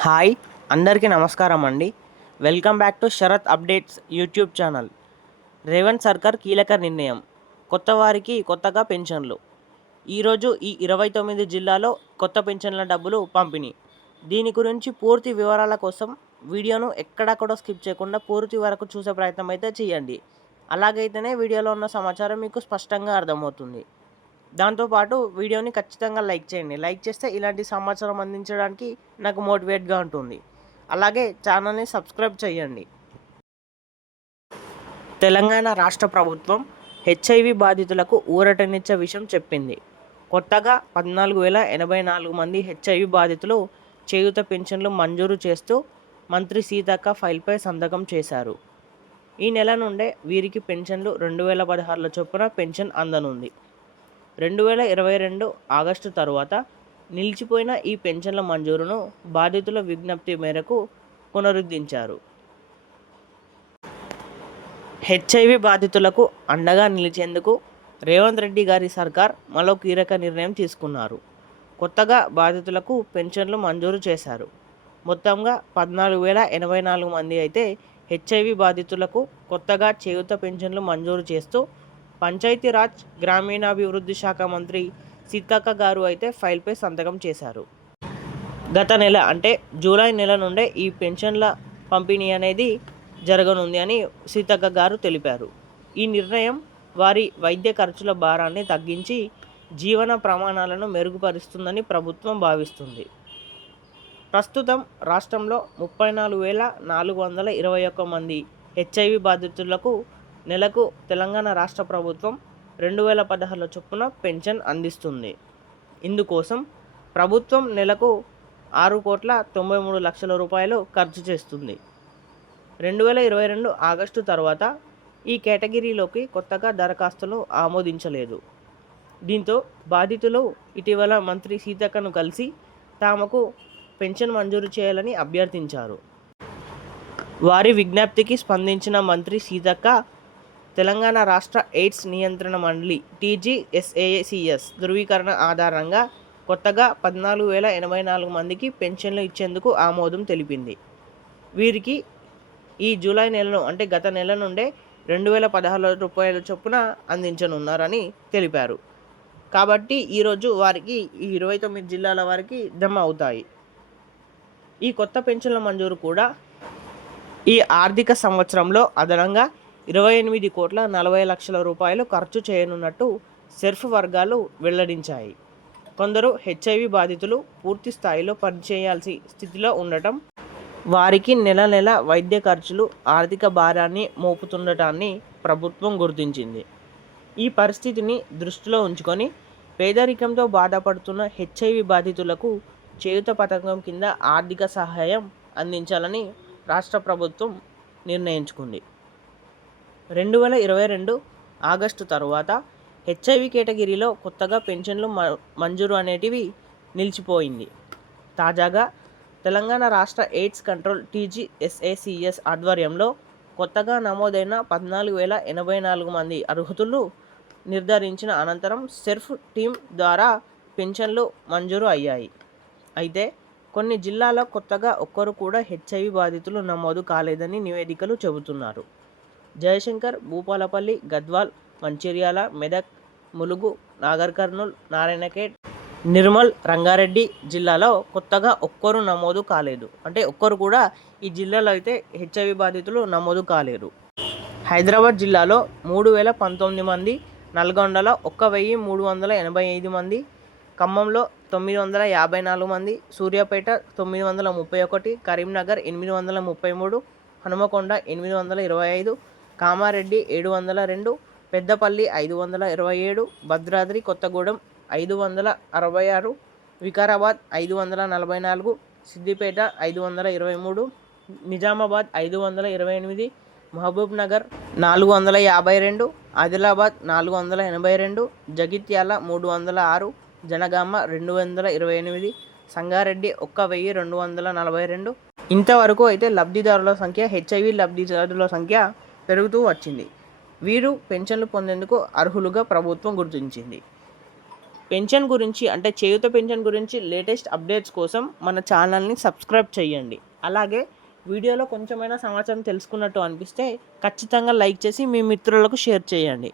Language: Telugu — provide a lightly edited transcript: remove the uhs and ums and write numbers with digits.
హాయ్, అందరికీ నమస్కారం అండి. Welcome back to Sharath updates YouTube channel. Revanth సర్కార్ కీలక నిర్ణయం. కొత్త వారికి కొత్తగా పెన్షన్లు. ఈరోజు ఈ 29 జిల్లాలో కొత్త పెన్షన్ల డబ్బులు పంపిణీ. దీని గురించి పూర్తి వివరాల కోసం వీడియోను ఎక్కడా కూడా స్కిప్ చేయకుండా పూర్తి వరకు చూసే ప్రయత్నం అయితే చేయండి. అలాగైతేనే వీడియోలో ఉన్న సమాచారం మీకు స్పష్టంగా అర్థమవుతుంది. దాంతోపాటు వీడియోని ఖచ్చితంగా లైక్ చేయండి. లైక్ చేస్తే ఇలాంటి సమాచారం అందించడానికి నాకు మోటివేట్గా ఉంటుంది. అలాగే ఛానల్ని సబ్స్క్రైబ్ చేయండి. తెలంగాణ రాష్ట్ర ప్రభుత్వం హెచ్ఐవి బాధితులకు ఊరటనిచ్చే విషయం చెప్పింది. కొత్తగా 14,084 మంది హెచ్ఐవి బాధితులు చేయూత పెన్షన్లు మంజూరు చేస్తూ మంత్రి సీతక్క ఫైల్పై సంతకం చేశారు. ఈ నెల నుండే వీరికి పెన్షన్లు 2016 చొప్పున పెన్షన్ అందనుంది. 2022 ఆగస్టు తరువాత నిలిచిపోయిన ఈ పెన్షన్ల మంజూరును బాధితుల విజ్ఞప్తి మేరకు పునరుద్ధరించారు. హెచ్ఐవి బాధితులకు అండగా నిలిచేందుకు రేవంత్ రెడ్డి గారి సర్కార్ మరో కీలక నిర్ణయం తీసుకున్నారు. కొత్తగా బాధితులకు పెన్షన్లు మంజూరు చేశారు. మొత్తంగా 14,084 మంది అయితే హెచ్ఐవి బాధితులకు కొత్తగా చేయూత పెన్షన్లు మంజూరు చేస్తూ పంచాయతీరాజ్ గ్రామీణాభివృద్ధి శాఖ మంత్రి సీతక్క గారు అయితే ఫైల్పై సంతకం చేశారు. గత నెల అంటే జూలై నెల నుండే ఈ పెన్షన్ల పంపిణీ అనేది జరగనుంది అని సీతక్క గారు తెలిపారు. ఈ నిర్ణయం వారి వైద్య ఖర్చుల భారాన్ని తగ్గించి జీవన ప్రమాణాలను మెరుగుపరుస్తుందని ప్రభుత్వం భావిస్తుంది. ప్రస్తుతం రాష్ట్రంలో 34,421 మంది హెచ్ఐవి బాధితులకు నెలకు తెలంగాణ రాష్ట్ర ప్రభుత్వం 2016 చొప్పున పెన్షన్ అందిస్తుంది. ఇందుకోసం ప్రభుత్వం నెలకు 6,93,00,000 రూపాయలు ఖర్చు చేస్తుంది. 2022 ఆగస్టు తర్వాత ఈ కేటగిరీలోకి కొత్తగా దరఖాస్తులు ఆమోదించలేదు. దీంతో బాధితులు ఇటీవల మంత్రి సీతక్కను కలిసి తమకు పెన్షన్ మంజూరు చేయాలని అభ్యర్థించారు. వారి విజ్ఞప్తికి స్పందించిన మంత్రి సీతక్క తెలంగాణ రాష్ట్ర ఎయిడ్స్ నియంత్రణ మండలి TGSACS ధృవీకరణ ఆధారంగా కొత్తగా 14,084 మందికి పెన్షన్లు ఇచ్చేందుకు ఆమోదం తెలిపింది. వీరికి ఈ జూలై నెలలో అంటే గత నెల నుండే 2,016 రూపాయల చొప్పున అందించనున్నారని తెలిపారు. కాబట్టి ఈరోజు వారికి ఈ 29 జిల్లాల వారికి జమ అవుతాయి. ఈ కొత్త పెన్షన్ల మంజూరు కూడా ఈ ఆర్థిక సంవత్సరంలో అదనంగా 28,40,00,000 రూపాయలు ఖర్చు చేయనున్నట్టు సెర్ఫ్ వర్గాలు వెల్లడించాయి. కొందరు హెచ్ఐవి బాధితులు పూర్తి స్థాయిలో పనిచేయాల్సిన స్థితిలో ఉండటం వారికి నెల నెల వైద్య ఖర్చులు ఆర్థిక భారాన్ని మోపుతుండటాన్ని ప్రభుత్వం గుర్తించింది. ఈ పరిస్థితిని దృష్టిలో ఉంచుకొని పేదరికంతో బాధపడుతున్న హెచ్ఐవి బాధితులకు చేయూత పథకం కింద ఆర్థిక సహాయం అందించాలని రాష్ట్ర ప్రభుత్వం నిర్ణయించుకుంది. 2022 ఆగస్టు తరువాత హెచ్ఐవి కేటగిరీలో కొత్తగా పెన్షన్లు మంజూరు అనేటివి నిలిచిపోయింది. తాజాగా తెలంగాణ రాష్ట్ర ఎయిడ్స్ కంట్రోల్ TGSACS ఆధ్వర్యంలో కొత్తగా నమోదైన 14,084 మంది అర్హులు నిర్ధారించిన అనంతరం సెర్ఫ్ టీం ద్వారా పెన్షన్లు మంజూరు అయ్యాయి. అయితే కొన్ని జిల్లాల్లో కొత్తగా ఒక్కరు కూడా హెచ్ఐవి బాధితులు నమోదు కాలేదని నివేదికలు చెబుతున్నారు. జయశంకర్, భూపాలపల్లి, గద్వాల్, మంచిర్యాల, మెదక్, ములుగు, నాగర్ కర్నూల్, నారాయణఖేడ్, నిర్మల్, రంగారెడ్డి జిల్లాలో కొత్తగా ఒక్కరు నమోదు కాలేదు. అంటే ఒక్కరు కూడా ఈ జిల్లాలో అయితే హెచ్ఐవి బాధితులు నమోదు కాలేరు. హైదరాబాద్ జిల్లాలో 3,019 మంది, నల్గొండలో 1,385 మంది, ఖమ్మంలో 954 మంది, సూర్యాపేట 931, కరీంనగర్ 833, హనుమకొండ 825, కామారెడ్డి 702, పెద్దపల్లి 527, భద్రాద్రి కొత్తగూడెం 566, వికారాబాద్ 544, సిద్దిపేట 523, నిజామాబాద్ 528, మహబూబ్ నగర్ 452, ఆదిలాబాద్ 482, జగిత్యాల 306, జనగామ 228, సంగారెడ్డి 1,242. ఇంతవరకు అయితే లబ్ధిదారుల సంఖ్య హెచ్ఐవి లబ్ధిదారుల సంఖ్య పెరుగుతూ వచ్చింది. వీరు పెన్షన్లు పొందేందుకు అర్హులుగా ప్రభుత్వం గుర్తించింది. పెన్షన్ గురించి అంటే చేయూత పెన్షన్ గురించి లేటెస్ట్ అప్డేట్స్ కోసం మన ఛానల్ని సబ్స్క్రైబ్ చేయండి. అలాగే వీడియోలో కొంచెమైనా సమాచారం తెలుసుకున్నట్టు అనిపిస్తే ఖచ్చితంగా లైక్ చేసి మీ మిత్రులకు షేర్ చేయండి.